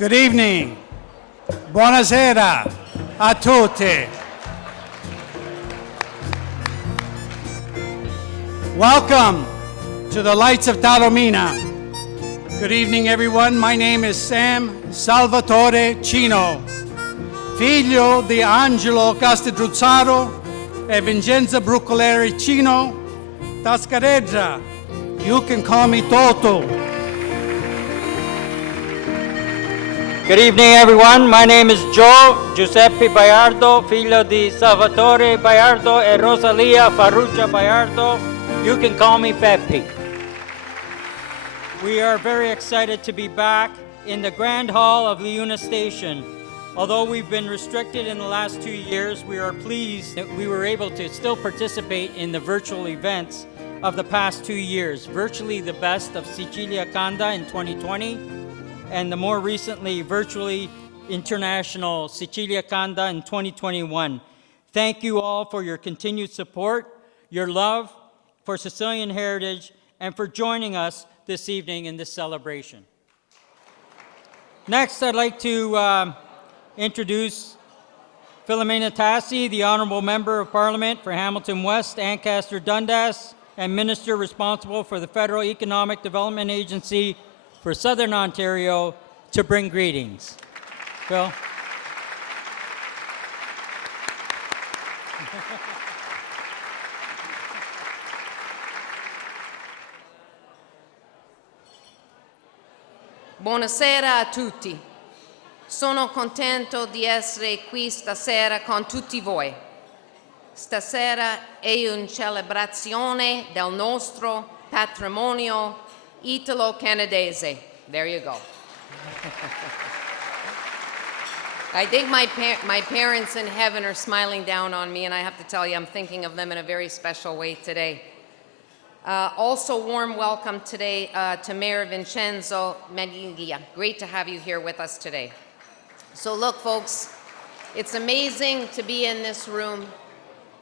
Good evening. Buonasera a tutti. Welcome to the Lights of Taormina. Good evening, everyone. My name is Sam Salvatore Cino, figlio di Angelo Castedruzzaro e Vincenzo Brucoleri Cino, Tascareggia. You can call me Toto. Good evening, everyone. My name is Joe Giuseppe Baiardo, figlio di Salvatore Baiardo e Rosalia Farrugia Baiardo. You can call me Peppe. We are very excited to be back in the Grand Hall of Liuna Station. Although we've been restricted in the last 2 years, we are pleased that we were able to still participate in the virtual events of the past 2 years. Virtually the best of Sicilia Canta in 2020, and the more recently virtually international Sicilia Canta in 2021. Thank you all for your continued support, your love for Sicilian heritage, and for joining us this evening in this celebration. Next, I'd like to introduce Filomena Tassi, the Honourable Member of Parliament for Hamilton West, Ancaster Dundas, and Minister responsible for the Federal Economic Development Agency for Southern Ontario, to bring greetings. Phil? Buonasera a tutti. Sono contento di essere qui stasera con tutti voi. Stasera è una celebrazione del nostro patrimonio Italo-Canadese. There you go. I think my parents in heaven are smiling down on me, and I have to tell you, I'm thinking of them in a very special way today. Also, warm welcome today to Mayor Vincenzo Maniglia. Great to have you here with us today. So look, folks, it's amazing to be in this room.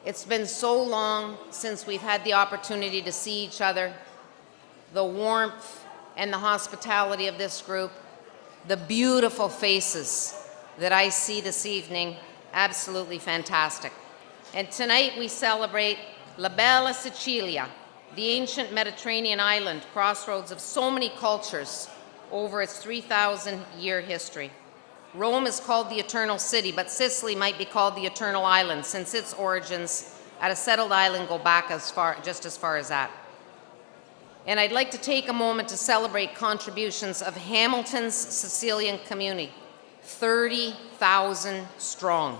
It's been so long since we've had the opportunity to see each other. The warmth and the hospitality of this group, the beautiful faces that I see this evening, absolutely fantastic. And tonight we celebrate La Bella Sicilia, the ancient Mediterranean island, crossroads of so many cultures over its 3,000-year history. Rome is called the Eternal City, but Sicily might be called the Eternal Island, since its origins at a settled island go back just as far as that. And I'd like to take a moment to celebrate contributions of Hamilton's Sicilian community, 30,000 strong.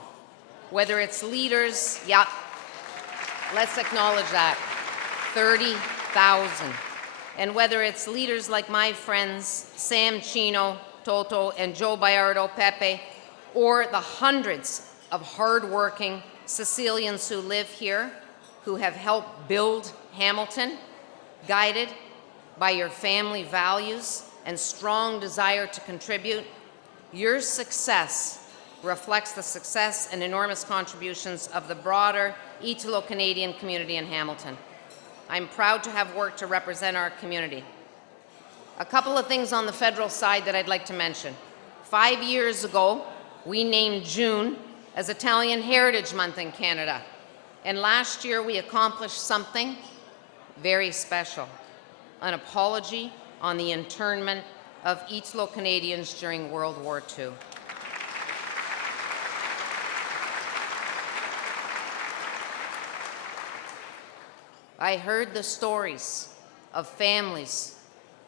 Whether it's leaders, yeah, let's acknowledge that, 30,000. And whether it's leaders like my friends, Sam Cino, Toto, and Joe Baiardo, Peppe, or the hundreds of hardworking Sicilians who live here, who have helped build Hamilton, guided by your family values and strong desire to contribute, your success reflects the success and enormous contributions of the broader Italo-Canadian community in Hamilton. I'm proud to have worked to represent our community. A couple of things on the federal side that I'd like to mention. 5 years ago, we named June as Italian Heritage Month in Canada. And last year, we accomplished something very special, an apology on the internment of Italo-Canadians during World War II. I heard the stories of families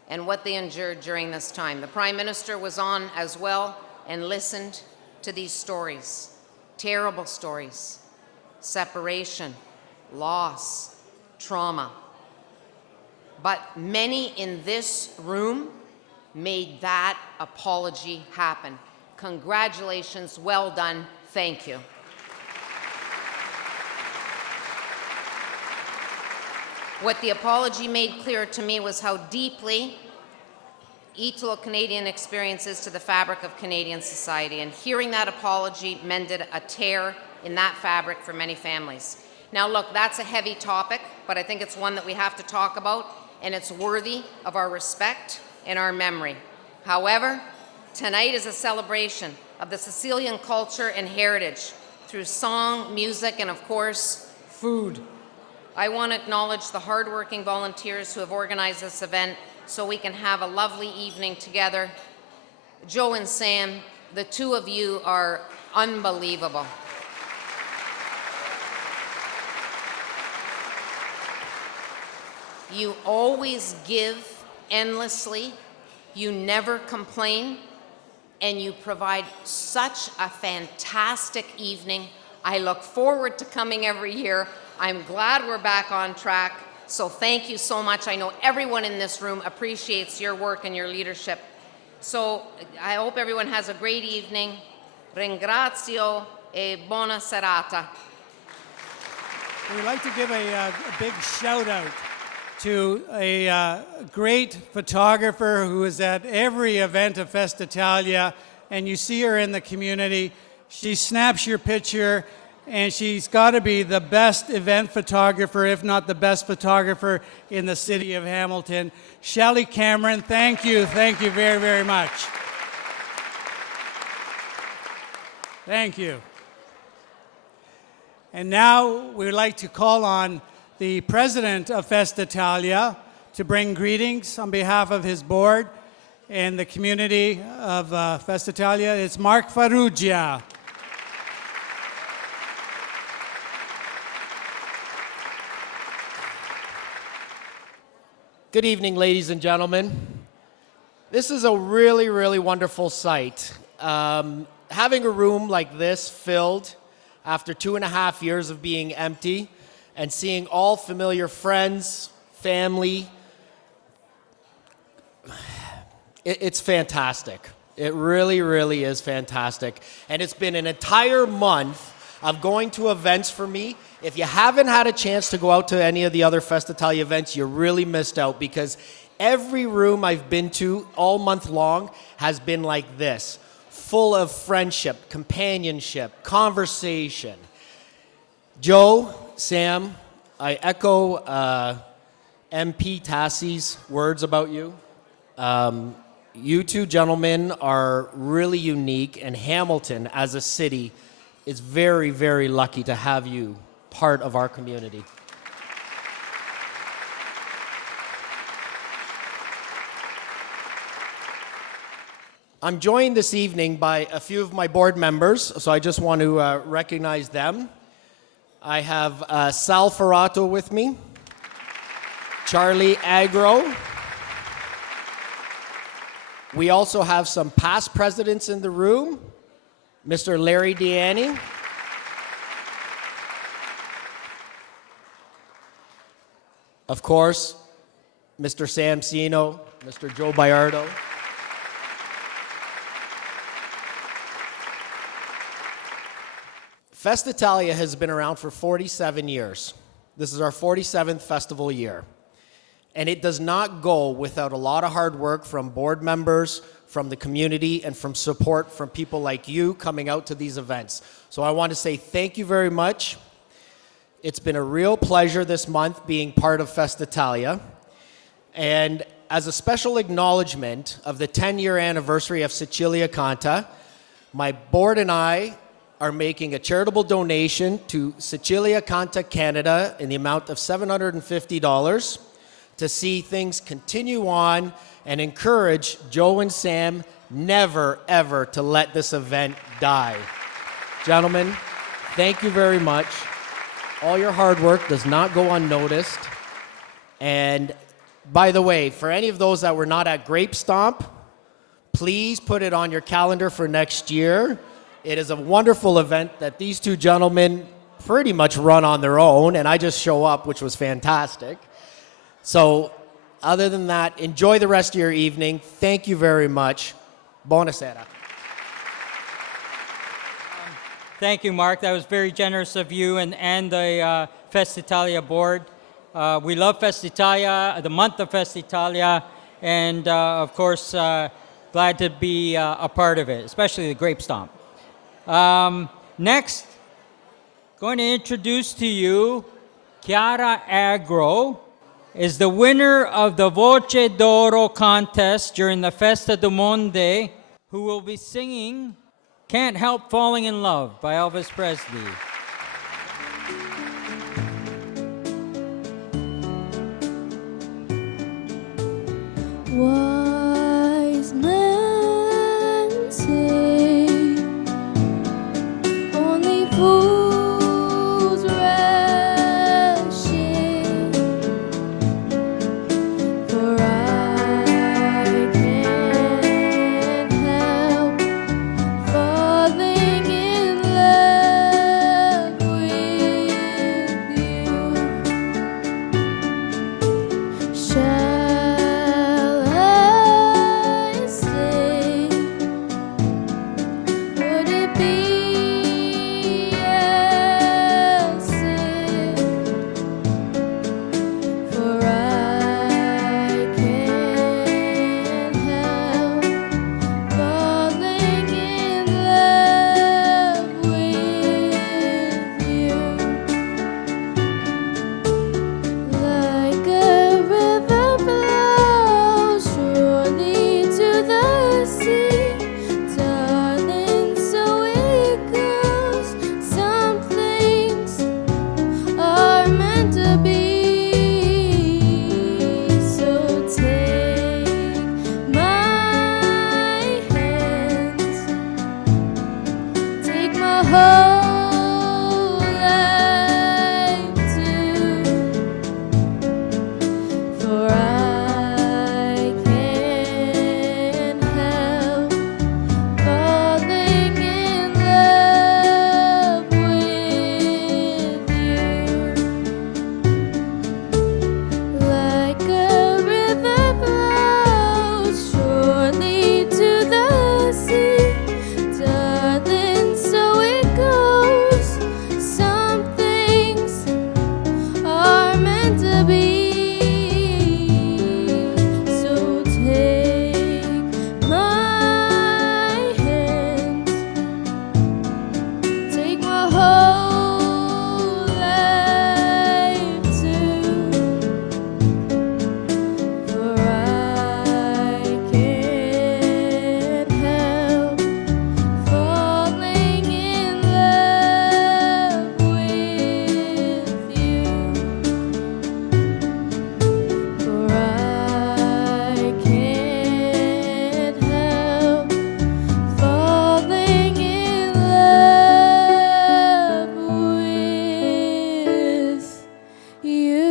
and what they endured during this time. The Prime Minister was on as well and listened to these stories, terrible stories, separation, loss, trauma. But many in this room made that apology happen. Congratulations, well done, thank you. What the apology made clear to me was how deeply Italo-Canadian experience is to the fabric of Canadian society, and hearing that apology mended a tear in that fabric for many families. Now look, that's a heavy topic, but I think it's one that we have to talk about, and it's worthy of our respect and our memory. However, Tonight is a celebration of the Sicilian culture and heritage through song, music, and of course, food. I want to acknowledge the hardworking volunteers who have organized this event so we can have a lovely evening together. Joe and Sam, the two of you are unbelievable. You always give endlessly, you never complain, and you provide such a fantastic evening. I look forward to coming every year. I'm glad we're back on track, so thank you so much. I know everyone in this room appreciates your work and your leadership. So I hope everyone has a great evening. Ringrazio e buona serata. We'd like to give a big shout out to a great photographer who is at every event of Festitalia, and you see her in the community. She snaps your picture, and she's got to be the best event photographer, if not the best photographer in the city of Hamilton. Shelley Cameron, thank you very, very much. Thank you. And now we'd like to call on the president of Festitalia to bring greetings on behalf of his board and the community of Festitalia. It's Mark Farrugia. Good evening, ladies and gentlemen. This is a really, really wonderful sight. Having a room like this filled after 2.5 years of being empty and seeing all familiar friends, family, it's fantastic. It really, really is fantastic. And it's been an entire month of going to events for me. If you haven't had a chance to go out to any of the other Festitalia events, you really missed out, because every room I've been to all month long has been like this, full of friendship, companionship, conversation. Joe, Sam, I echo MP Tassi's words about you. You two gentlemen are really unique, and Hamilton as a city is very, very lucky to have you part of our community. I'm joined this evening by a few of my board members, so I just want to recognize them. I have Sal Ferrato with me, Chiara Agro. We also have some past presidents in the room, Mr. Larry Deani, of course, Mr. Sam Cino, Mr. Joe Baiardo. Festitalia has been around for 47 years. This is our 47th festival year. And it does not go without a lot of hard work from board members, from the community, and from support from people like you coming out to these events. So I want to say thank you very much. It's been a real pleasure this month being part of Festitalia. And as a special acknowledgement of the 10-year anniversary of Sicilia Canta, my board and I are making a charitable donation to Sicilia Canta Canada in the amount of $750 to see things continue on and encourage Joe and Sam never, ever to let this event die. Gentlemen, thank you very much. All your hard work does not go unnoticed. And by the way, for any of those that were not at Grape Stomp, please put it on your calendar for next year. It is a wonderful event that these two gentlemen pretty much run on their own, and I just show up, which was fantastic. So other than that, enjoy the rest of your evening. Thank you very much. Buonasera. Thank you, Mark. That was very generous of you and the Festitalia board. We love Festitalia, the month of Festitalia, and of course, glad to be a part of it, especially the Grape Stomp. Next, going to introduce to you Chiara Agro, is the winner of the Voce D'oro contest during the Festa du Monde who will be singing Can't Help Falling in Love by Elvis Presley. Wise men say only fools rush in, for I can't help falling in love with you. Shall I stay? Would it be a sin? For I can't help falling in love with you. Like a river flows surely to the sea, darling, so it goes. Some things are meant to be. So take my hands, take my whole life too. For I can't help falling in love with you. Like a river flows surely to the sea, darling, so it goes. Some things are meant to be. So take my hands, take my whole life too. For I can't help falling in love with you. For I can't help falling in love with you.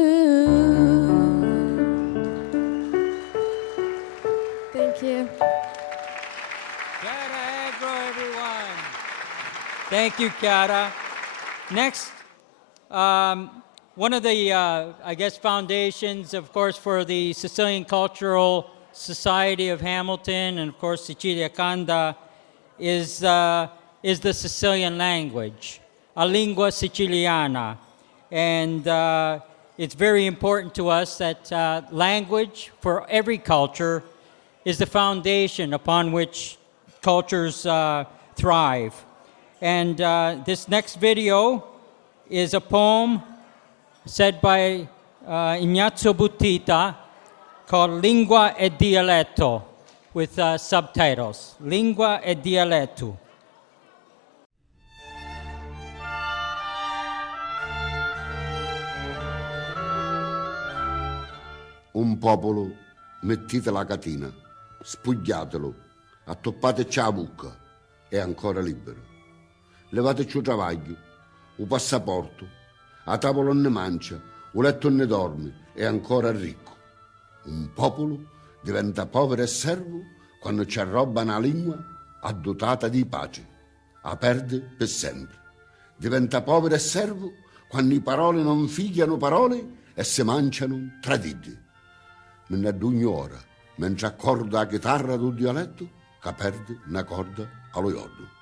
Thank you. Chiara Agro, everyone. Thank you, Chiara. Next, one of the, I guess, foundations, of course, for the Sicilian Cultural Society of Hamilton, and of course, Sicilia Canta, is the Sicilian language, a lingua siciliana. And it's very important to us that language for every culture is the foundation upon which cultures thrive. And this next video is a poem said by Ignazio Buttitta called Lingua e Dialetto, with subtitles, Lingua e Dialetto. Un popolo, mettete la catina, spugliatelo, attoppateci la bucca, è ancora libero. Levateci il travaglio, il passaporto, a tavola ne mangia, il letto ne dorme, è ancora ricco. Un popolo diventa povero e servo quando ci arroba una lingua addotata di pace, la perde per sempre. Diventa povero e servo quando le parole non figliano parole e si mangiano traditi. Ad ogni ora, mentre accorda la chitarra del dialetto, che perde una corda allo iodo.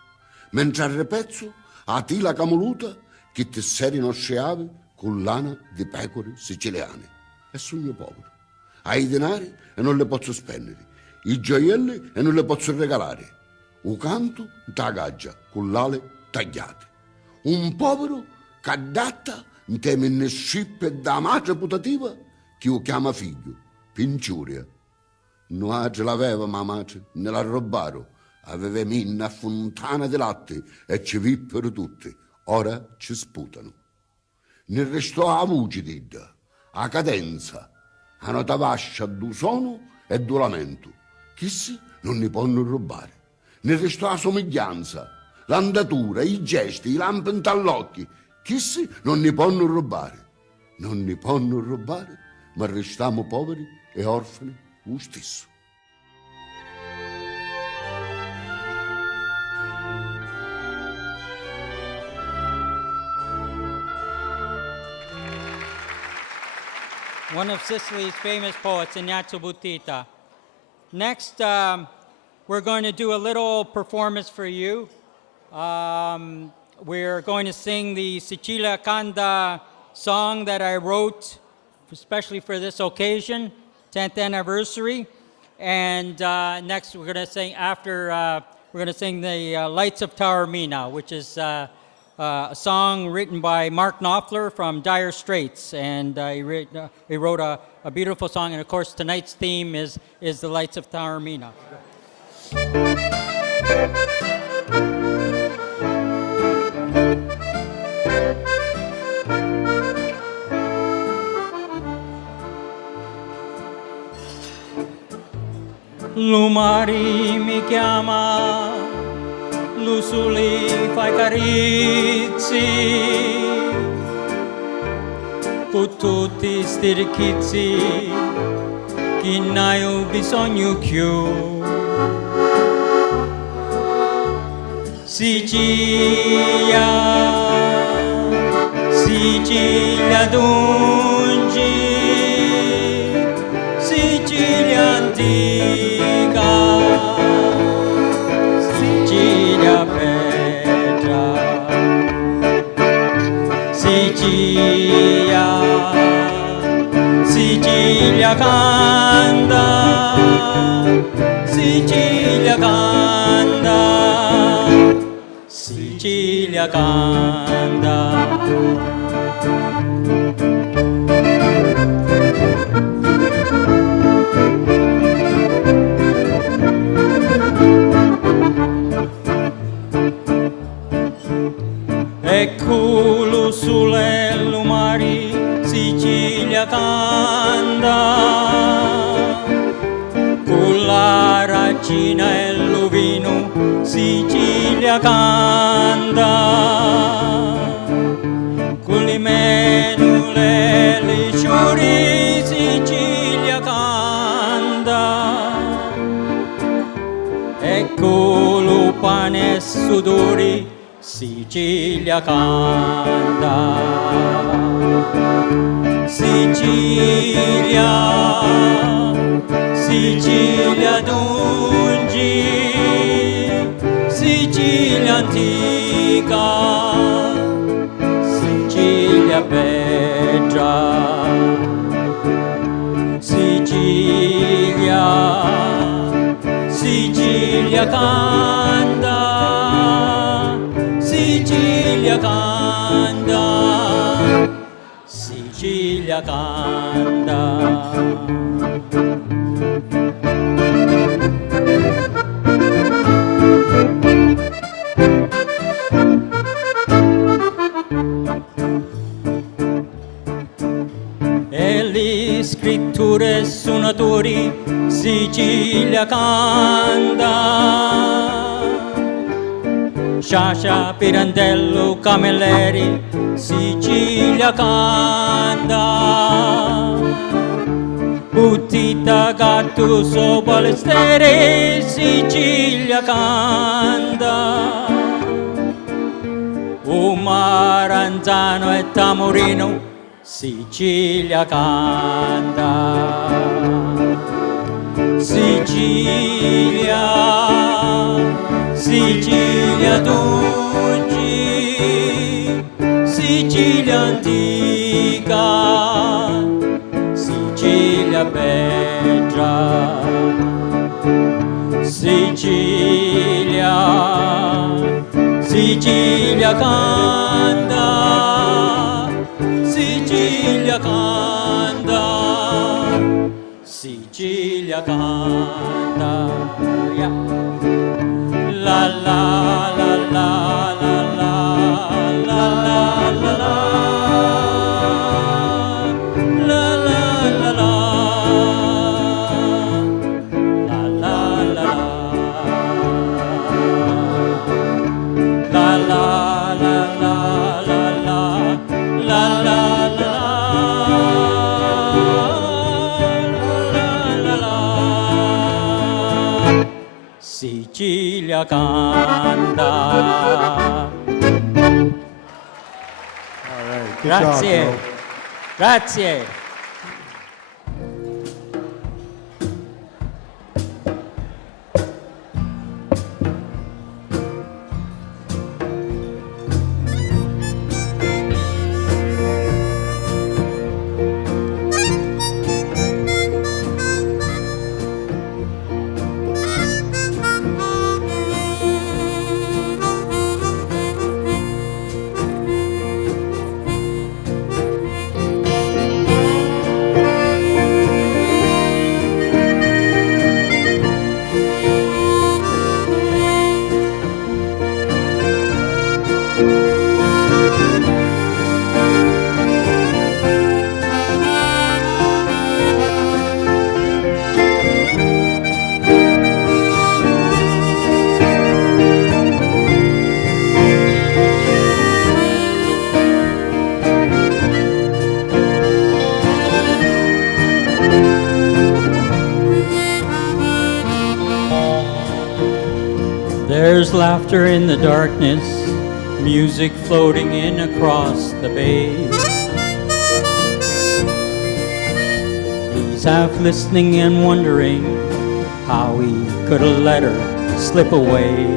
Mentre al repezzo, a tila camoluta, che ti seri non sceave con lana di pecore siciliane. E sogno povero. Hai i denari e non le posso spendere, i gioielli e non le posso regalare. Un canto da gaggia con l'ale tagliate. Un povero che adatta in temi ne scippe da madre putativa che lo chiama figlio. Pinciuria. Non ce l'aveva ma madre, ne la rubarono. aveva minna a fontana di latte e ci vippero tutti. Ora ci sputano. Ne restò a voce d'idda, a cadenza, a nota vascia, du suono e du lamento. Chissi non ne possono rubare. Ne restò a somiglianza, l'andatura, i gesti, i lampi all'occhio. Chissi non ne possono rubare. Non ne possono rubare, ma restiamo poveri e orfani lo stesso. One of Sicily's famous poets, Ignazio Buttitta. Next, we're going to do a little performance for you. We're going to sing the Sicilia Canta song that I wrote especially for this occasion, 10th anniversary. And next we're going to sing we're going to sing the Lights of Taormina, which is a song written by Mark Knopfler from Dire Straits, and he wrote a beautiful song. And of course, tonight's theme is the Lights of Taormina. Lumari mi chiama, Lusuli fai carizzi, con tutti sti ricchizzi, che ne ho bisogno più. Sicilia, Sicilia dungi, Sicilia antica, Sicilia bella, Sicilia, Sicilia canta, Sicilia canta, Sicilia canta. Eccolo sulle lumari, Sicilia canta, con la ragina e l'ovino, Sicilia canta, con le menule e le ciuri, Sicilia canta, eccolo pane e sudori, Sicilia canta, Sicilia, Sicilia dungi, Sicilia antica, Sicilia bella, Sicilia, Sicilia canta, Sicilia canta, Sicilia canta. E le scritture suonatori, Sicilia canta. Sciascia, Pirandello, Camilleri, Sicilia canta. Buttitta, Gattuso, Balestere, Sicilia canta. Maranzano e Tamurino, Sicilia canta. Sicilia, Sicilia d'oggi, Sicilia antica, Sicilia bella, Sicilia, Sicilia canta, Sicilia canta, Sicilia canta. Yeah. Sicilia canta. All right. Good Grazie. job, bro. Grazie. There's laughter in the darkness, music floating in across the bay. He's half listening and wondering how he could have let her slip away.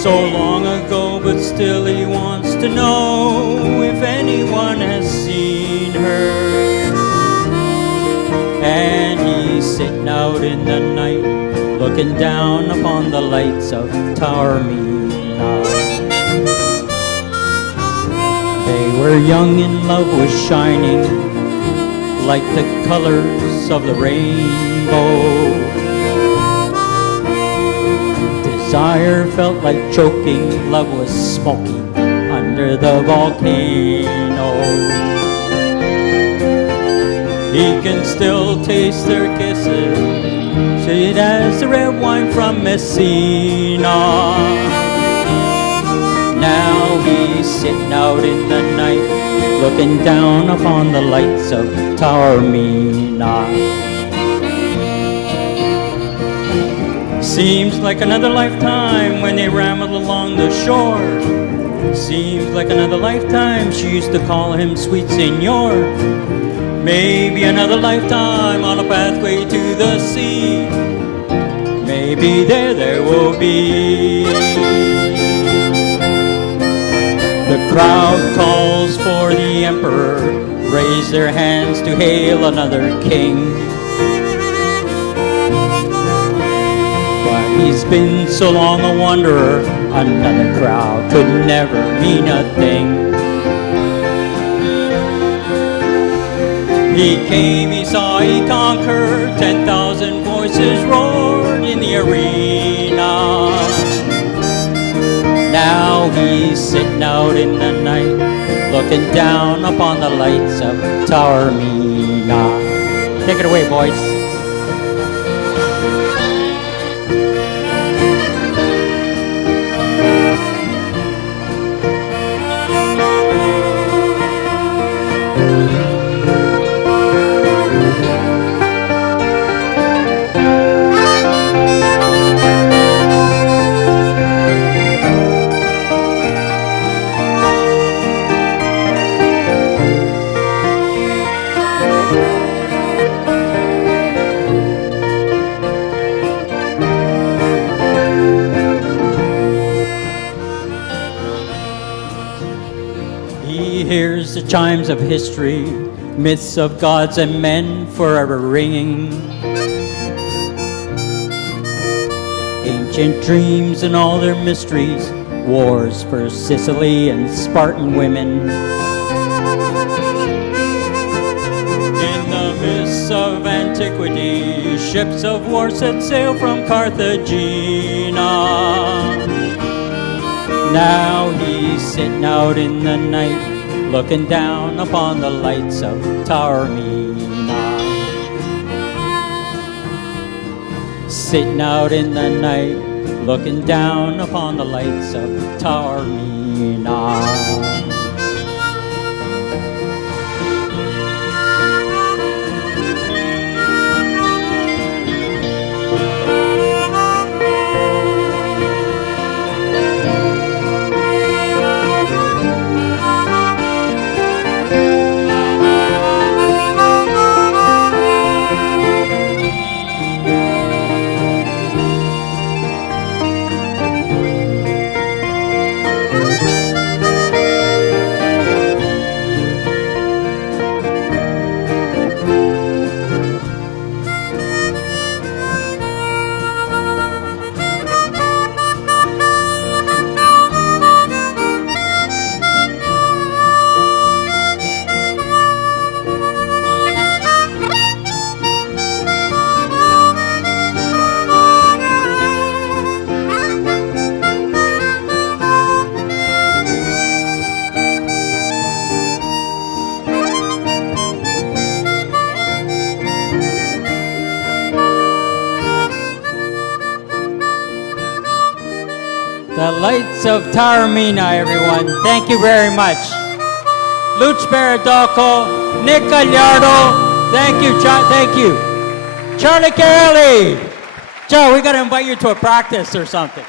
So long ago, but still he wants to know if anyone has seen her. And he's sitting out in the night, looking down upon the lights of Taormina. They were young and love was shining like the colors of the rainbow. Desire felt like choking, love was smoking under the volcano. He can still taste their kisses, sweet as the red wine from Messina. Now he's sitting out in the night, looking down upon the lights of Taormina. Seems like another lifetime when they rambled along the shore. Seems like another lifetime she used to call him sweet senor. Maybe another lifetime on a pathway to the sea. Maybe there will be. The crowd calls for the emperor, raise their hands to hail another king. But he's been so long a wanderer, another crowd could never mean a thing. He came, he saw, he conquered, 10,000 voices roared in the arena. Now he's sitting out in the night, looking down upon the lights of Taormina. Take it away, boys. The chimes of history, myths of gods and men forever ringing. Ancient dreams and all their mysteries, wars for Sicily and Spartan women. In the mists of antiquity, ships of war set sail from Carthagena. Now he's sitting out in the night, looking down upon the lights of Taormina. Sitting out in the night, looking down upon the lights of Taormina. Lights of Taormina, everyone. Thank you very much. Berardocco, Nick Gagliardo, thank you, thank you. Charly Chiarelli. Joe, we got to invite you to a practice or something.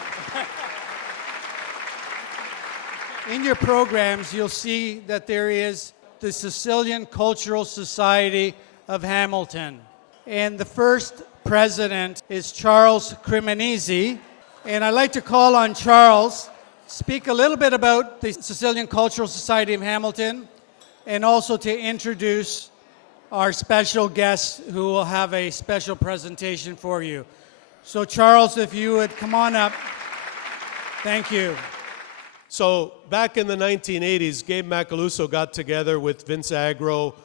In your programs, you'll see that there is the Sicilian Cultural Society of Hamilton. And the first president is Charles Cremonese. And I'd like to call on Charles, speak a little bit about the Sicilian Cultural Society of Hamilton, and also to introduce our special guest who will have a special presentation for you. So Charles, if you would come on up. Thank you. So back in the 1980s, Gabe Macaluso got together with Vince Agro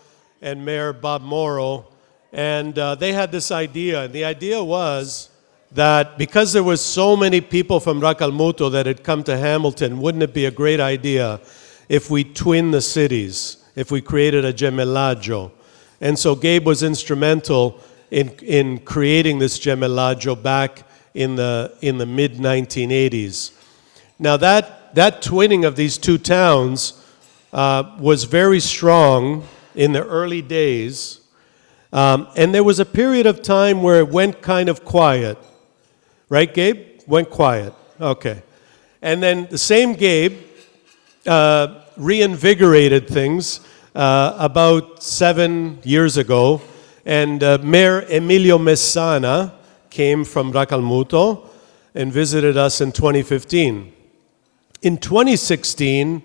and Mayor Bob Morrow, and they had this idea. And the idea was that because there was so many people from Racalmuto that had come to Hamilton, wouldn't it be a great idea if we twin the cities, if we created a gemellaggio? And so Gabe was instrumental in creating this gemellaggio back in the mid-1980s. Now that twinning of these two towns was very strong in the early days, and there was a period of time where it went kind of quiet. Right, Gabe? Went quiet. Okay. And then the same Gabe reinvigorated things about 7 years ago, and Mayor Emilio Messana came from Racalmuto and visited us in 2015. In 2016,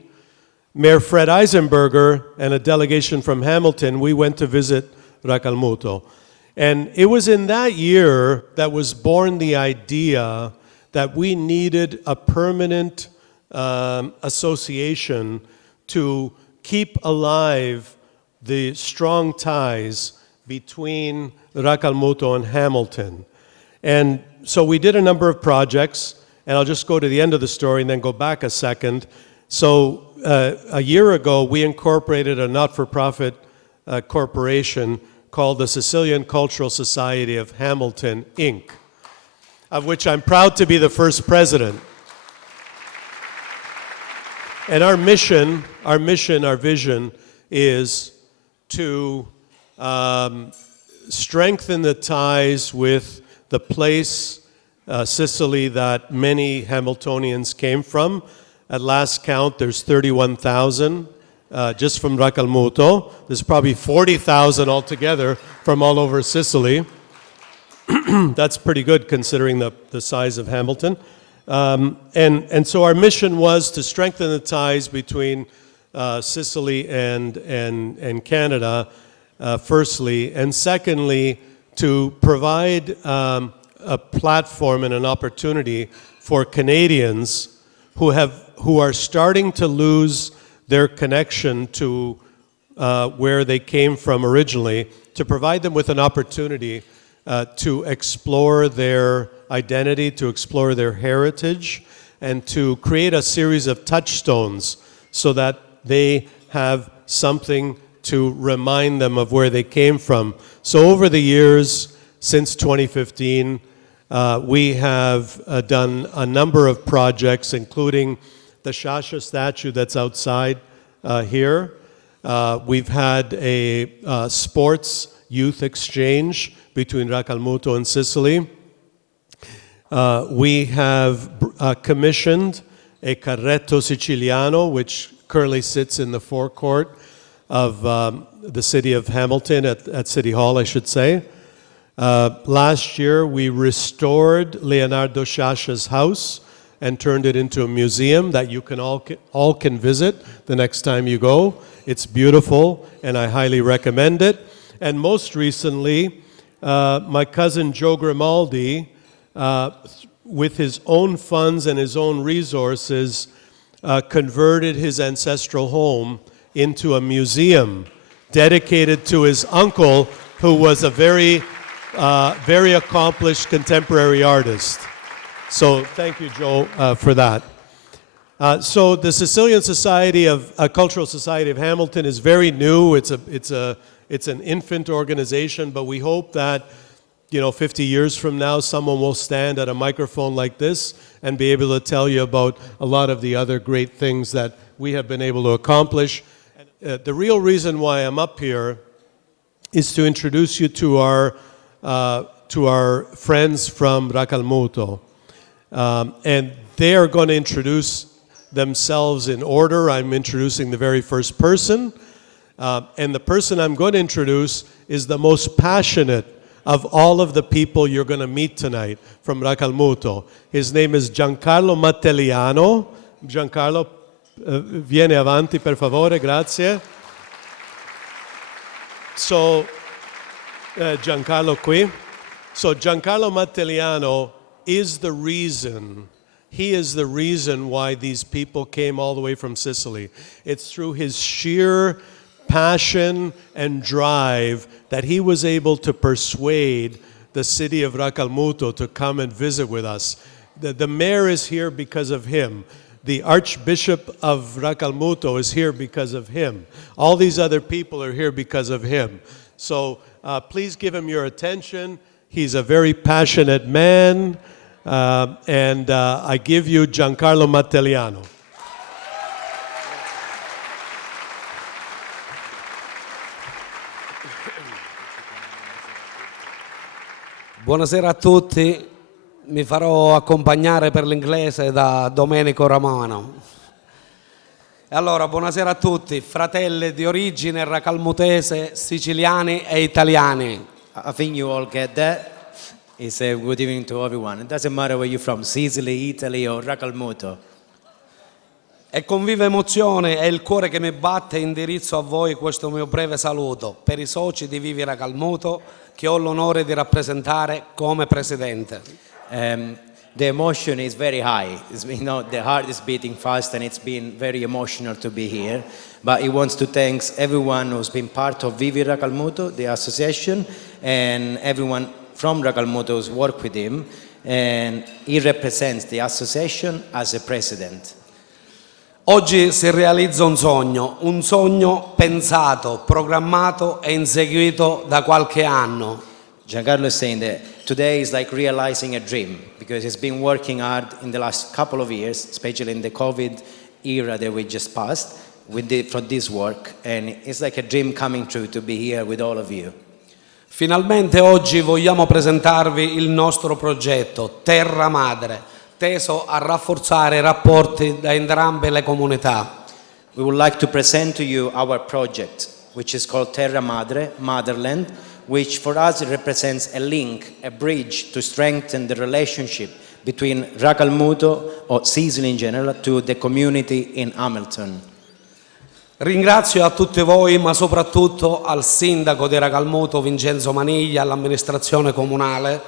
Mayor Fred Eisenberger and a delegation from Hamilton, we went to visit Racalmuto. And it was in that year that was born the idea that we needed a permanent association to keep alive the strong ties between Racalmuto and Hamilton. And so we did a number of projects, and I'll just go to the end of the story and then go back a second. So a year ago, we incorporated a not-for-profit corporation called the Sicilian Cultural Society of Hamilton, Inc., of which I'm proud to be the first president. And our mission, our vision is to strengthen the ties with the place, Sicily, that many Hamiltonians came from. At last count, there's 31,000. Just from Racalmuto. There's probably 40,000 altogether from all over Sicily. That's pretty good considering the size of Hamilton. And so our mission was to strengthen the ties between Sicily and Canada, firstly, and secondly, to provide a platform and an opportunity for Canadians who are starting to lose their connection to where they came from originally, to provide them with an opportunity to explore their identity, to explore their heritage, and to create a series of touchstones so that they have something to remind them of where they came from. So over the years, since 2015, we have done a number of projects, including the Shasha statue that's outside here. We've had a sports youth exchange between Racalmuto and Sicily. We have commissioned a carretto siciliano, which currently sits in the forecourt of the city of Hamilton, at City Hall, I should say. Last year, we restored Leonardo Sciascia's house and turned it into a museum that you can all can visit the next time you go. It's beautiful, and I highly recommend it. And most recently, my cousin Joe Grimaldi, with his own funds and his own resources, converted his ancestral home into a museum dedicated to his uncle, who was a very accomplished contemporary artist. So thank you, Joe, for that. So the Sicilian Society of Cultural Society of Hamilton is very new. It's an infant organization, but we hope that 50 years from now, someone will stand at a microphone like this and be able to tell you about a lot of the other great things that we have been able to accomplish. The real reason why I'm up here is to introduce you to our friends from Racalmuto. And they are going to introduce themselves in order. I'm introducing the very first person. And the person I'm going to introduce is the most passionate of all of the people you're going to meet tonight from Racalmuto. His name is Giancarlo Matteliano. Giancarlo, vieni avanti per favore, grazie. So, Giancarlo qui. So Giancarlo Matteliano is the reason, he is the reason why these people came all the way from Sicily. It's through his sheer passion and drive that he was able to persuade the city of Racalmuto to come and visit with us. The mayor is here because of him. The Archbishop of Racalmuto is here because of him. All these other people are here because of him. So please give him your attention. He's a very passionate man. And I give you Giancarlo Matteliano. Buonasera a tutti, mi farò accompagnare per l'inglese da Domenico Romano. Allora, buonasera a tutti, fratelli di origine racalmutese, siciliani e italiani. I think you all get that. It's a good evening to everyone. It doesn't matter where you're from, Sicily, Italy or Racalmuto. E con viva emozione è il cuore che mi batte indirizzo a voi questo mio breve saluto per i soci di Vivi Racalmuto che ho l'onore di rappresentare come presidente. The emotion is very high. The heart is beating fast and it's been very emotional to be here. But he wants to thank everyone who's been part of Vivi Racalmuto, the association, and everyone from Racalmuto who's worked with him. And he represents the association as a president. Oggi si realizza un sogno pensato, programmato e inseguito da qualche anno. Giancarlo is saying that today is like realizing a dream because he's been working hard in the last couple of years, especially in the COVID era that we just passed, for this work, and it's like a dream coming true to be here with all of you. Finalmente oggi vogliamo presentarvi il nostro progetto TerraMadre, teso a rafforzare i rapporti da entrambe le comunità. We would like to present to you our project, which is called TerraMadre, Motherland, which for us represents a link, a bridge to strengthen the relationship between Racalmuto, or Sicily in general, to the community in Hamilton. Ringrazio a tutti voi, ma soprattutto al sindaco di Racalmuto Vincenzo Maniglia, all'amministrazione comunale,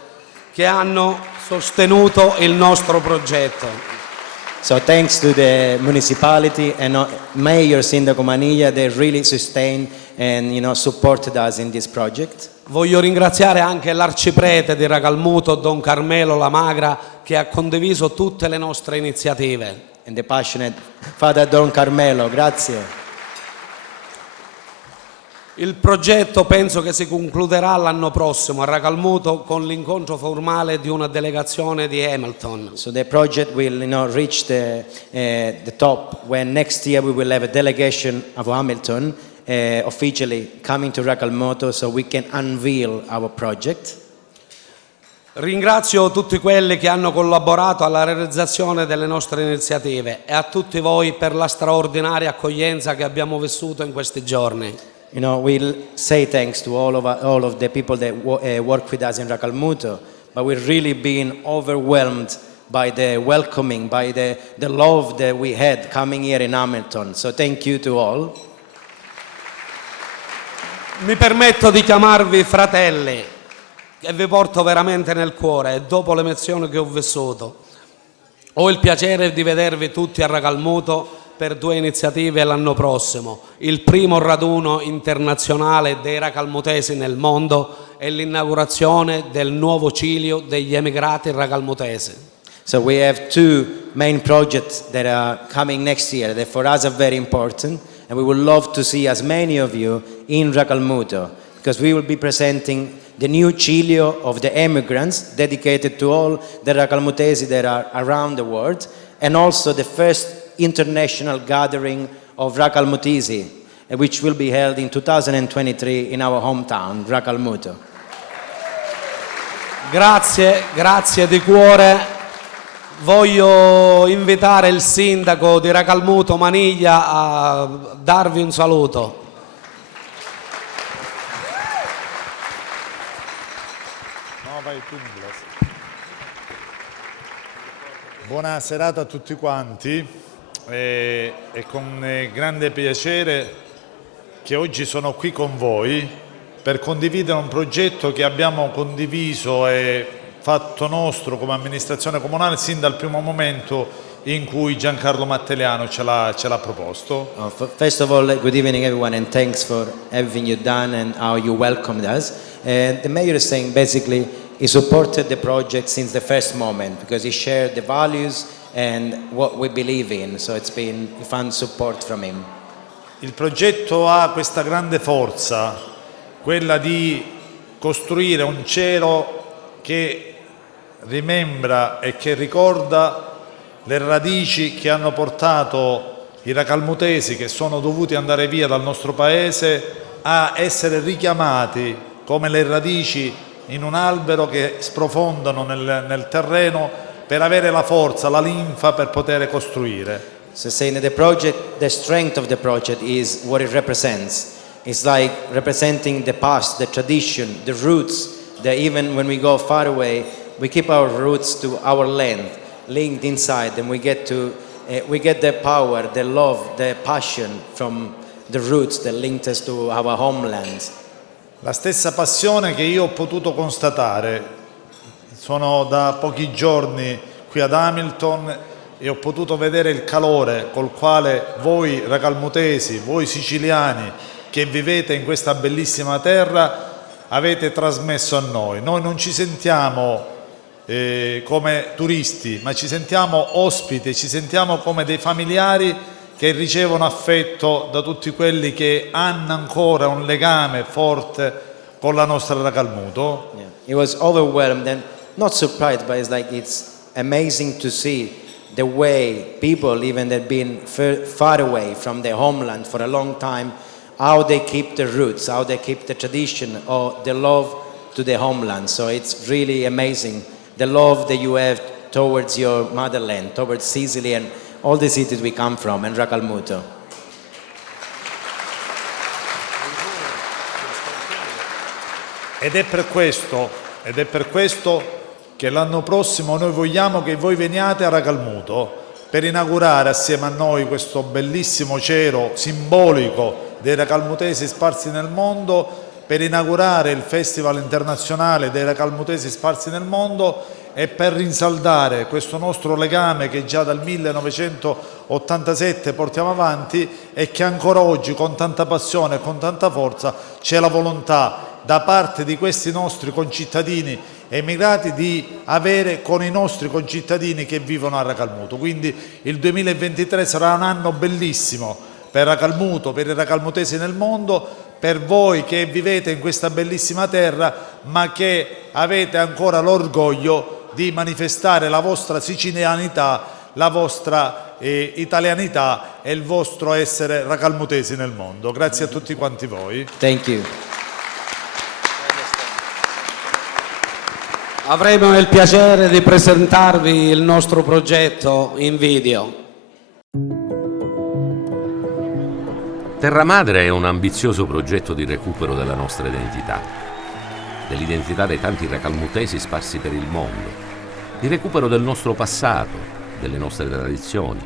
che hanno sostenuto il nostro progetto. So thanks to the municipality and Mayor Sindaco Maniglia, they really sustained and supported us in this project. Voglio ringraziare anche l'arciprete di Racalmuto, Don Carmelo Lamagra, che ha condiviso tutte le nostre iniziative. And the passionate Father Don Carmelo, grazie. Il progetto penso che si concluderà l'anno prossimo a Racalmuto con l'incontro formale di una delegazione di Hamilton. So the project will reach the top when next year we will have a delegation of Hamilton officially coming to Racalmuto so we can unveil our project. Ringrazio tutti quelli che hanno collaborato alla realizzazione delle nostre iniziative e a tutti voi per la straordinaria accoglienza che abbiamo vissuto in questi giorni. We'll say thanks to all of the people that work with us in Racalmuto, but we've really been overwhelmed by the welcoming, by the love that we had coming here in Hamilton. So thank you to all. Mi permetto di chiamarvi fratelli e vi porto veramente nel cuore e dopo l'emozione che ho vissuto. Ho il piacere di vedervi tutti a Racalmuto per 2 iniziative l'anno prossimo, il primo raduno internazionale dei racalmutesi nel mondo e l'inaugurazione del nuovo cilio degli emigrati racalmutesi. So we have 2 main projects that are coming next year that for us are very important, and we would love to see as many of you in Racalmuto because we will be presenting the new Cilio of the immigrants, dedicated to all the Racalmutesi that are around the world, and also the first international gathering of Racalmutese, which will be held in 2023 in our hometown, Racalmuto. Grazie di cuore. Voglio invitare il sindaco di Racalmuto Maniglia a darvi un saluto. No, vai tu in inglese. Buona serata a tutti quanti. È con grande piacere che oggi sono qui con voi per condividere un progetto che abbiamo condiviso e fatto nostro come amministrazione comunale sin dal primo momento in cui Giancarlo Matteliano ce l'ha proposto. First of all, good evening everyone, and thanks for everything you've done and how you welcomed us. The mayor is saying basically he supported the project since the first moment because he shared the values and what we believe in, so it's been a fun support from him. Il progetto ha questa grande forza, quella di costruire un cielo che rimembra e che ricorda le radici che hanno portato i racalmutesi che sono dovuti andare via dal nostro paese a essere richiamati come le radici in un albero che sprofondano nel terreno per avere la forza, la linfa per poter costruire. So saying that the project, the strength of the project is what it represents. It's like representing the past, the tradition, the roots, that even when we go far away, we keep our roots to our land, linked inside, and we get the power, the love, the passion from the roots that linked us to our homelands. La stessa passione che io ho potuto constatare, sono da pochi giorni qui ad Hamilton e ho potuto vedere il calore col quale voi racalmutesi, voi siciliani che vivete in questa bellissima terra avete trasmesso a noi. Noi non ci sentiamo come turisti, ma ci sentiamo ospiti, ci sentiamo come dei familiari che ricevono affetto da tutti quelli che hanno ancora un legame forte con la nostra Racalmuto. Yeah. He was overwhelmed and not surprised, but it's amazing to see the way people, even that have been far away from their homeland for a long time, how they keep the roots, how they keep the tradition or the love to their homeland. So it's really amazing, the love that you have towards your motherland, towards Sicily and all the cities we come from, and Racalmuto. Ed è per questo che l'anno prossimo noi vogliamo che voi veniate a Racalmuto per inaugurare assieme a noi questo bellissimo cielo simbolico dei racalmutesi sparsi nel mondo, per inaugurare il Festival internazionale dei racalmutesi sparsi nel mondo e per rinsaldare questo nostro legame che già dal 1987 portiamo avanti e che ancora oggi con tanta passione e con tanta forza c'è la volontà da parte di questi nostri concittadini emigrati di avere con i nostri concittadini che vivono a Racalmuto. Quindi il 2023 sarà un anno bellissimo per Racalmuto, per i racalmutesi nel mondo, per voi che vivete in questa bellissima terra ma che avete ancora l'orgoglio di manifestare la vostra sicilianità, la vostra italianità e il vostro essere racalmutesi nel mondo. Grazie a tutti quanti voi. Thank you. Avremo il piacere di presentarvi il nostro progetto in video. TerraMadre è un ambizioso progetto di recupero della nostra identità, dell'identità dei tanti racalmutesi sparsi per il mondo, di recupero del nostro passato, delle nostre tradizioni.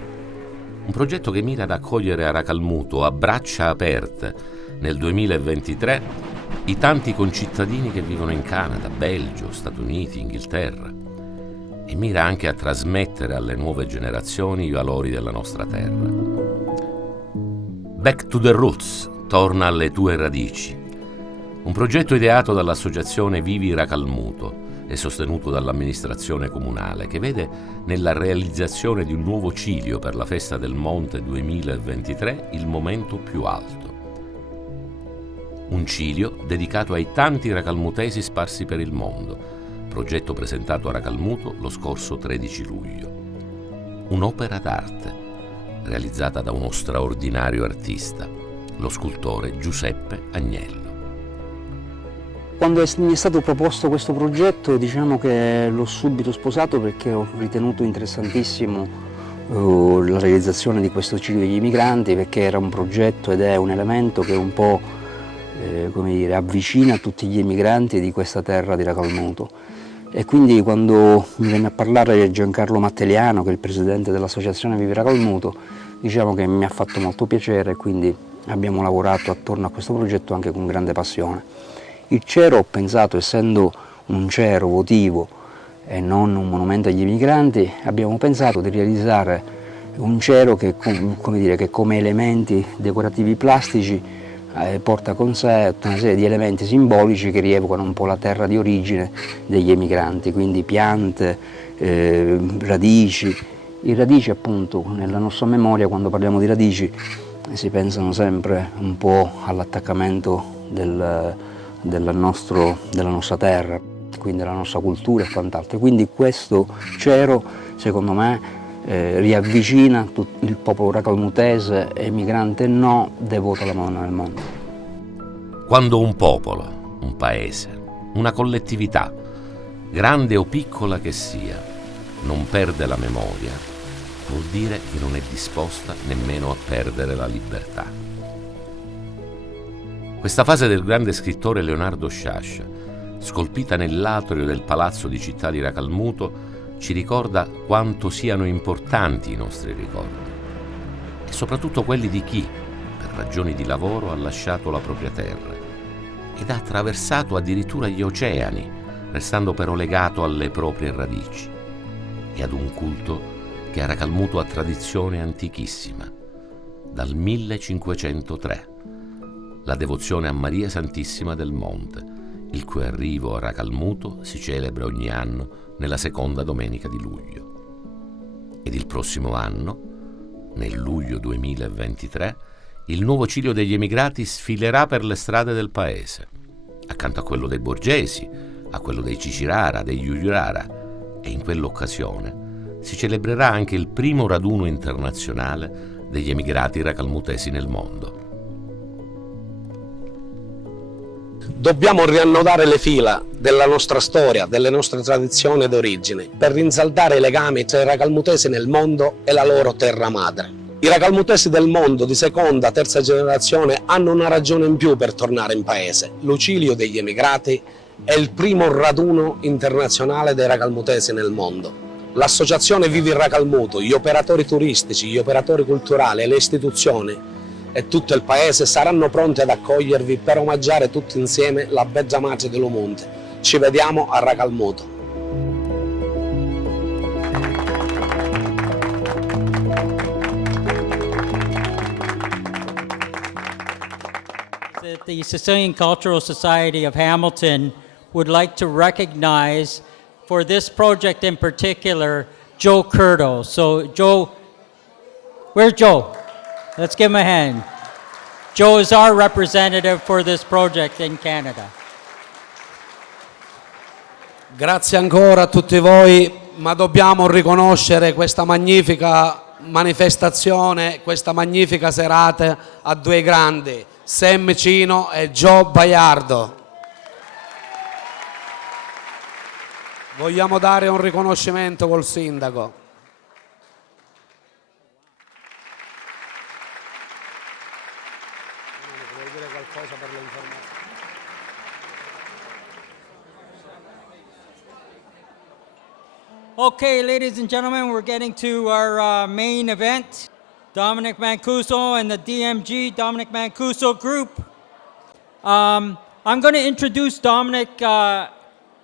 Un progetto che mira ad accogliere a Racalmuto a braccia aperte nel 2023 i tanti concittadini che vivono in Canada, Belgio, Stati Uniti, Inghilterra, e mira anche a trasmettere alle nuove generazioni i valori della nostra terra. Back to the Roots, torna alle tue radici. Un progetto ideato dall'associazione Vivi Racalmuto e sostenuto dall'amministrazione comunale, che vede nella realizzazione di un nuovo ciglio per la Festa del Monte 2023 il momento più alto. un ciglio dedicato ai tanti racalmutesi sparsi per il mondo, progetto presentato a Racalmuto lo scorso 13 luglio. Un'opera d'arte realizzata da uno straordinario artista, lo scultore Giuseppe Agnello. Quando mi è stato proposto questo progetto, diciamo che l'ho subito sposato perché ho ritenuto interessantissimo la realizzazione di questo ciglio degli immigranti, perché era un progetto ed è un elemento che un po' come dire, avvicina tutti gli immigranti di questa terra di Racalmuto. E quindi quando mi venne a parlare Giancarlo Matteliano, che è il presidente dell'associazione Vivi Racalmuto, diciamo che mi ha fatto molto piacere e quindi abbiamo lavorato attorno a questo progetto anche con grande passione. Il cero, ho pensato, essendo un cero votivo e non un monumento agli immigranti, abbiamo pensato di realizzare un cero che, come dire, che come elementi decorativi plastici porta con sé una serie di elementi simbolici che rievocano un po' la terra di origine degli emigranti, quindi piante, radici. I radici, appunto, nella nostra memoria, quando parliamo di radici, si pensano sempre un po' all'attaccamento della nostra terra, quindi della nostra cultura e quant'altro. Quindi questo cero, secondo me, riavvicina il popolo racalmutese, emigrante e no, devoto alla Madonna del Monte. Quando un popolo, un paese, una collettività, grande o piccola che sia, non perde la memoria, vuol dire che non è disposta nemmeno a perdere la libertà. Questa fase del grande scrittore Leonardo Sciascia, scolpita nell'atrio del palazzo di città di Racalmuto, ci ricorda quanto siano importanti i nostri ricordi e soprattutto quelli di chi, per ragioni di lavoro, ha lasciato la propria terra ed ha attraversato addirittura gli oceani, restando però legato alle proprie radici e ad un culto che a Racalmuto ha tradizione antichissima, dal 1503, la devozione a Maria Santissima del Monte, il cui arrivo a Racalmuto si celebra ogni anno nella seconda domenica di luglio. Ed il prossimo anno, nel luglio 2023, il nuovo ciglio degli emigrati sfilerà per le strade del paese, accanto a quello dei Borgesi, a quello dei Cicirara, degli Ugliurara, e in quell'occasione si celebrerà anche il primo raduno internazionale degli emigrati racalmutesi nel mondo. Dobbiamo riannodare le fila della nostra storia, delle nostre tradizioni ed origini, per rinsaldare i legami tra i racalmutesi nel mondo e la loro terra madre. I racalmutesi del mondo di seconda, terza generazione hanno una ragione in più per tornare in paese. Lucilio degli emigrati è il primo raduno internazionale dei racalmutesi nel mondo. L'associazione Vivi Racalmuto, gli operatori turistici, gli operatori culturali e le istituzioni e tutto il paese saranno pronti ad accogliervi per omaggiare tutti insieme la bella madre dello monte. Ci vediamo a Racalmuto. The Sicilian Cultural Society of Hamilton would like to recognize, for this project in particular, Joe Curto. So Joe, where's Joe? Let's give him a hand. Joe is our representative for this project in Canada. Grazie ancora a tutti voi, ma dobbiamo riconoscere questa magnifica manifestazione, questa magnifica serata a due grandi, Sam Cino e Joe Baiardo. Vogliamo dare un riconoscimento col sindaco. Vuoi dire qualcosa per le informazioni? Okay, ladies and gentlemen, we're getting to our main event. Dominic Mancuso and the DMG Dominic Mancuso group. I'm going to introduce Dominic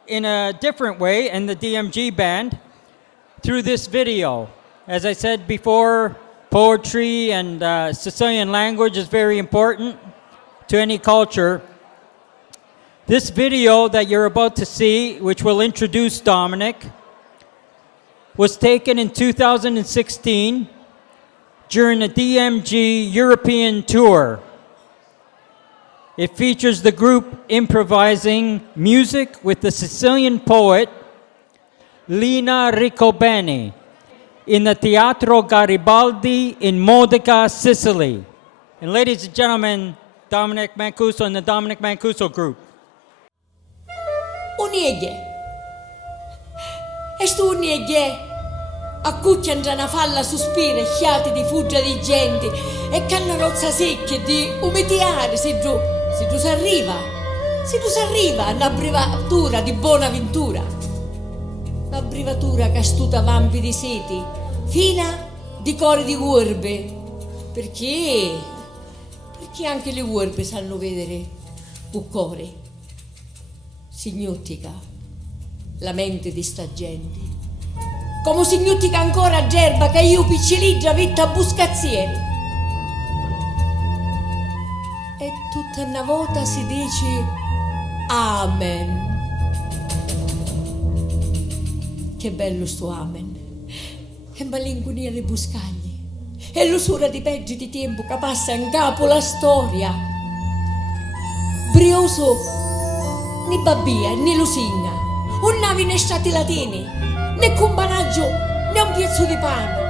in a different way and the DMG band through this video. As I said before, poetry and Sicilian language is very important to any culture. This video that you're about to see, which will introduce Dominic, was taken in 2016 during a DMG European tour. It features the group improvising music with the Sicilian poet Lina Riccobene in the Teatro Garibaldi in Modica, Sicily. And ladies and gentlemen, Dominic Mancuso and the Dominic Mancuso Group. Unieghe. E stu unieghe a cuccia entra una falla sospira e chiate di fuggia di gente e cannerozza secchia di umitiare se tu si arriva a una privatura di buona ventura, una privatura che astuta vampi di seti fina di core di urbe, perché anche le urbe sanno vedere un core signottica la mente di sta gente, come signottica ancora a gerba che io picciligia vetta a buscazzieri. E tutta una volta si dice amen. Che bello sto amen. E malinconia dei buscagli e l'usura di peggi di tempo che passa in capo la storia. Brioso né babbia né lusinga, un navi né stati latini, né companaggio né un pezzo di pane.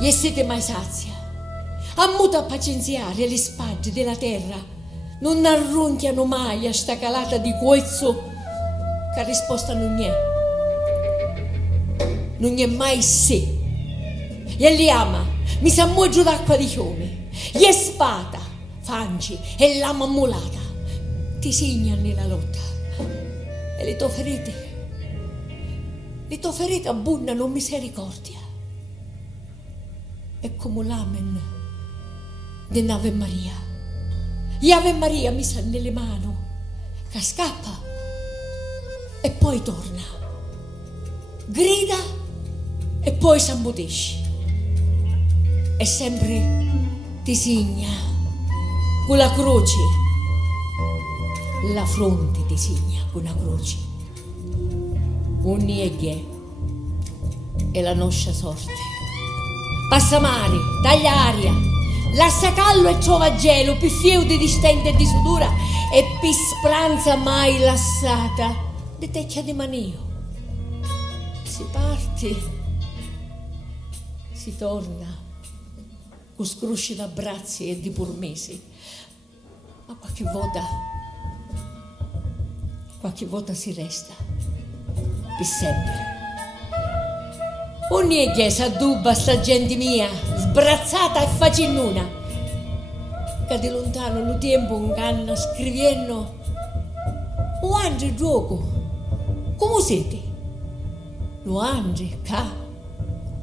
E siete mai sazia, ammuta a pazienziare le spagge della terra, non arrunchiano mai a sta calata di questo che risposta non è mai sì. E li ama, mi sa muoggio d'acqua di fiume, e spada, fanci e lama mulata, ti segnano nella lotta. E le tue ferite abbondano misericordia. È come l'amen dell'Ave Maria. E Ave Maria mi sa nelle mani, che scappa e poi torna, grida e poi s'ammutesce. E sempre ti segna con la croce, la fronte ti segna con una croce. Un nieghe è la nostra sorte. Passa mare, taglia aria, lascia callo e trova gelo, più feude di stente e di sudura e più speranza mai lassata di teccia di manio. Si parte, si torna con scrusci d'abbracci e di purmesi, ma qualche volta si resta per sempre. Ogni chiesa addubba sta gente mia, sbrazzata e facinnuna, che di lontano lo tempo inganna scriviendo o ange gioco, come siete? Lo ange, ca,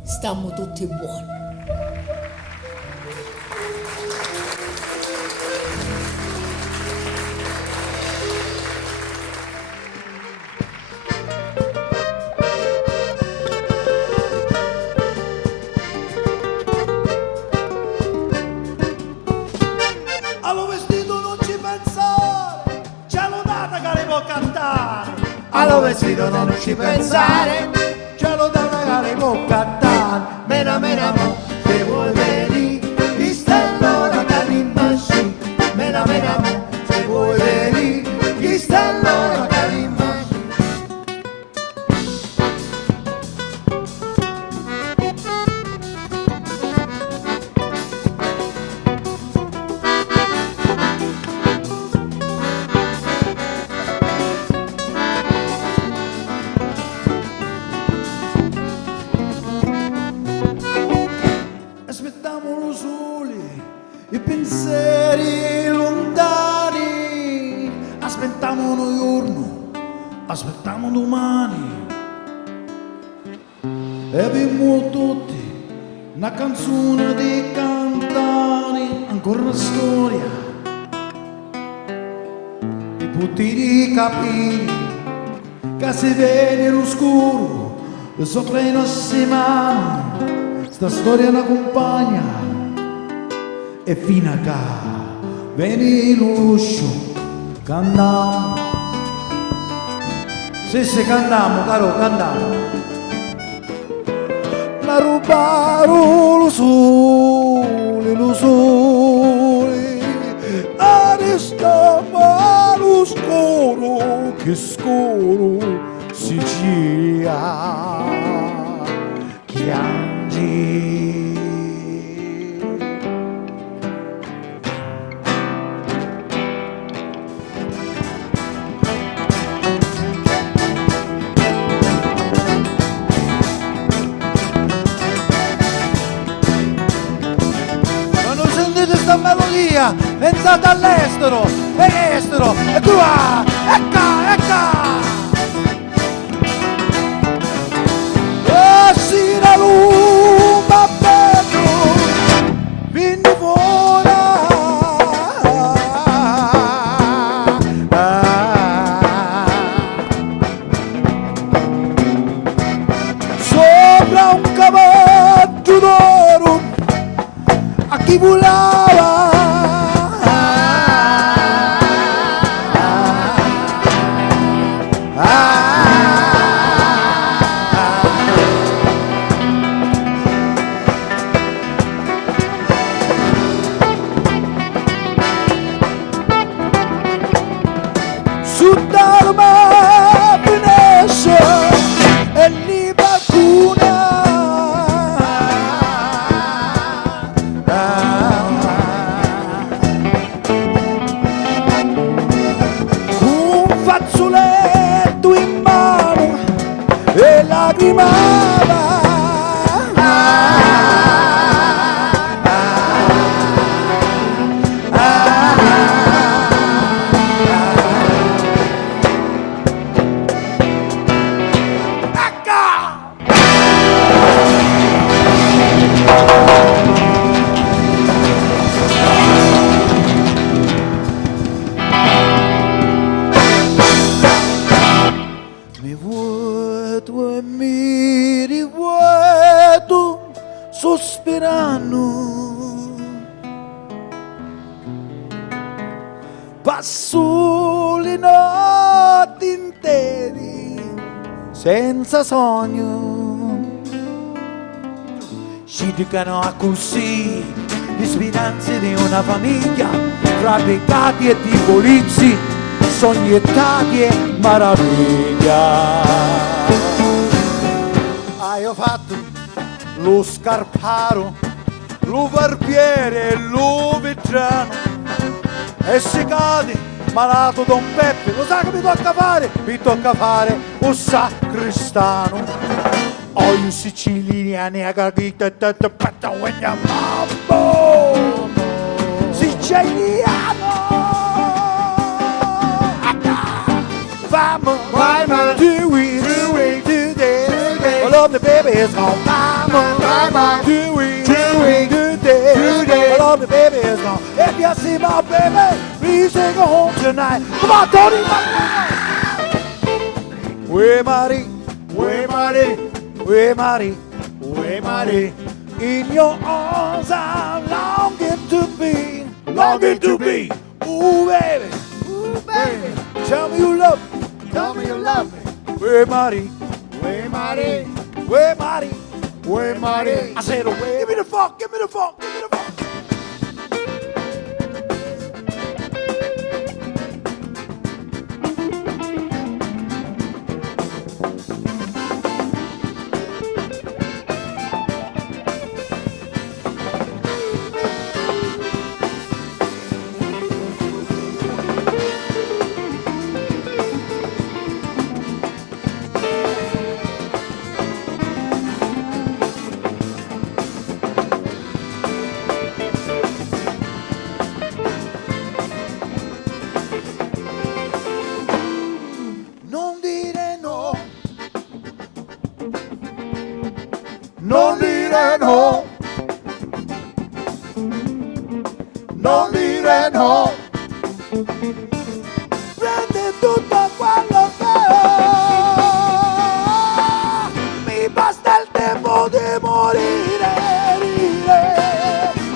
stiamo tutti buoni. Vestito non ci pensare, ce lo da una gara con cattane, mena mena mo, se vuoi venire, chi sta allora che rimmasci, mena mena mo, se vuoi venire, chi sta allora che rimmasci. I pensieri lontani, aspettiamo un giorno, aspettiamo domani. E abbiamo tutti una canzone di cantare, ancora una storia, di putti capire, che si vede l'oscuro, sopra i nostri mani, sta storia una compagna. E fino a qua veni l'uscio, cantiamo. Se cantiamo, caro, cantiamo. La rubarono lo sole, che scuro Sicilia piangi. Quando sentite sta melodia, pensate all'estero, e estero, e qua, e qua, e qua. Si la lumba bello, vieni fuori. Sopra un cavallo d'oro, a chi volava. Passo le notti interi senza sogno. Ci dicono così le speranze di una famiglia, fra peccati e dipolizi, sogni e tagli e meraviglia. Ho fatto lo scarparo, lo barbiere e lo vetrano. E se cade malato Don Peppe, lo sa che mi tocca fare? Mi tocca fare un sacristano. Ho i siciliani a cagita e tutta petta uegna mambo siciliano. Vamo, do it today. I love the baby is gone. Vamo, do it today. I love the baby is gone. If you see my baby, please take her home tonight. Come on, Tony. Way Marty, way Marty, way Marty, way Marty. In your arms I'm longing to be, longing to be. Ooh baby, tell me you love me, tell me you love me. Way Marty, way Marty, way Marty, way Marty. I said away. Give me the funk, give me the funk, give me the funk. Non dire no, non dire no, prendi tutto quello che ho, mi basta il tempo di morire,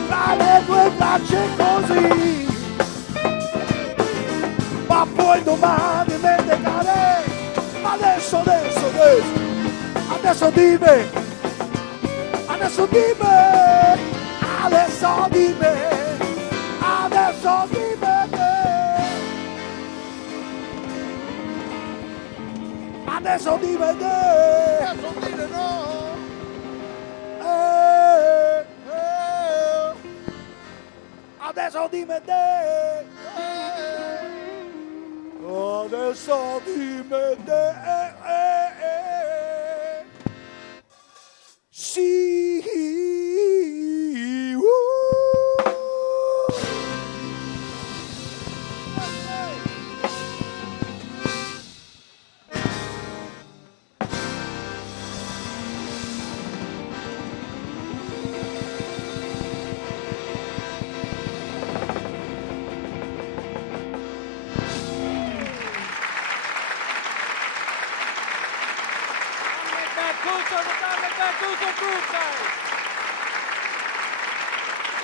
tra le tue braccia così, ma poi domani mente cade, adesso dimmi. Adesso dimmi, adesso dimmi, adesso dimmi. Adesso di vedere. Adesso dire no. Adesso di vedere. Adesso di vedere. Sì.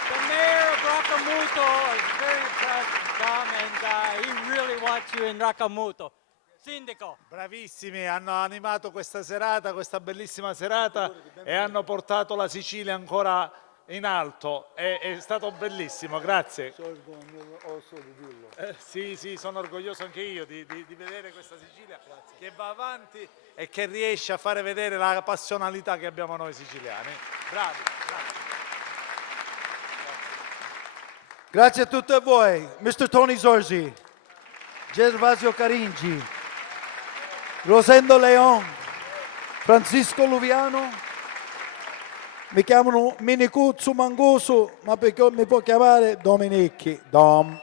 The mayor of Racalmuto is very impressed, Dom, and he really wants you in Racalmuto. Sindaco. Bravissimi, hanno animato questa serata, questa bellissima serata e hanno portato la Sicilia ancora in alto. È stato bellissimo, grazie. Sì, sono orgoglioso anche io di vedere questa Sicilia che va avanti e che riesce a fare vedere la passionalità che abbiamo noi siciliani. Bravi. Grazie a tutti voi, Mr. Tony Zorzi, Gervasio Caringi, Rosendo Leon, Francisco Luviano, mi chiamano Minicuzzo Mancuso, ma perché mi può chiamare Dominicchi, Dom.